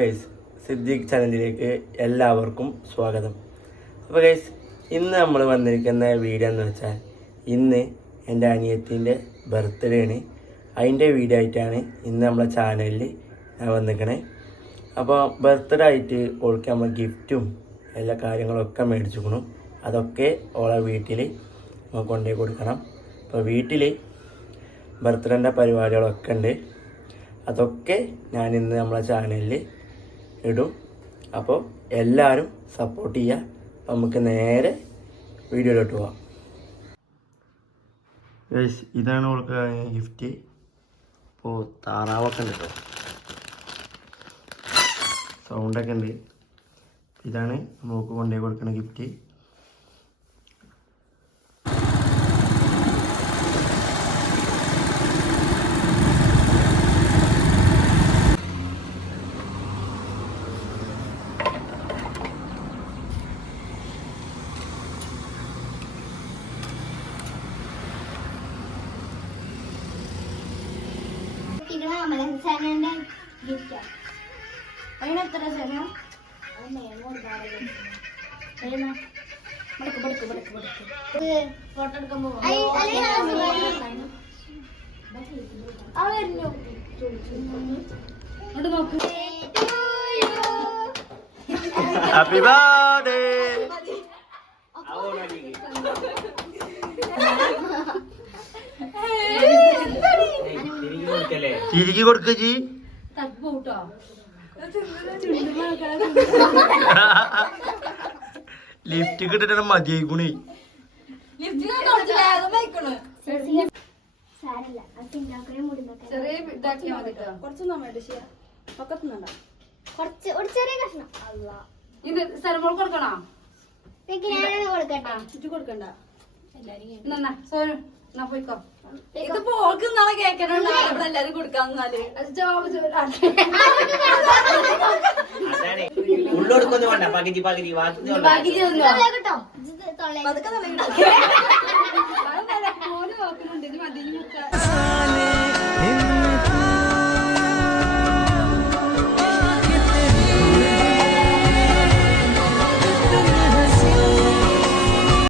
Guys, Siddique ചാനലിലേക്ക് എല്ലാവർക്കും സ്വാഗതം. അപ്പോൾ ഗൈസ്, ഇന്ന് നമ്മൾ വന്നിരിക്കുന്ന വീഡിയോ എന്ന് വെച്ചാൽ ഇന്ന് എൻ്റെ അനിയത്തിൻ്റെ ബർത്ത്ഡേ ആണ്. അതിൻ്റെ വീഡിയോ ആയിട്ടാണ് ഇന്ന് നമ്മളെ ചാനലിൽ ഞാൻ വന്നിരിക്കണേ. അപ്പോൾ ബർത്ത്ഡേ ആയിട്ട് ഓൾക്ക് നമ്മൾ ഗിഫ്റ്റും എല്ലാ കാര്യങ്ങളൊക്കെ മേടിച്ചിരിക്കണം. അതൊക്കെ ഓളെ വീട്ടിൽ കൊണ്ടുപോയി കൊടുക്കണം. അപ്പോൾ വീട്ടിൽ ബർത്ത്ഡേൻ്റെ പരിപാടികളൊക്കെ ഉണ്ട്. അതൊക്കെ ഞാൻ ഇന്ന് നമ്മളെ ചാനലിൽ ഇടും. അപ്പോൾ എല്ലാവരും സപ്പോർട്ട് ചെയ്യുക. നമുക്ക് നേരെ വീഡിയോയിലോട്ട് പോവാം. ഇതാണ് ഓൾക്ക് ഗിഫ്റ്റ്. ഇപ്പോൾ താറാവൊക്കെ ഉണ്ട് കേട്ടോ, സൗണ്ടൊക്കെ ഉണ്ട്. ഇതാണ് നമുക്ക് കൊണ്ടുപോയി കൊടുക്കുന്ന ഗിഫ്റ്റ്. Happy birthday. തിരികെ കൊടുക്ക ജി. ലിഫ്റ്റ് കിട്ടിട്ട് മതിയായിക്കണേ. ഉള്ളൊടുക്കൊന്നും വേണ്ട, പകുതി പകുതി നോക്കുന്നുണ്ട്.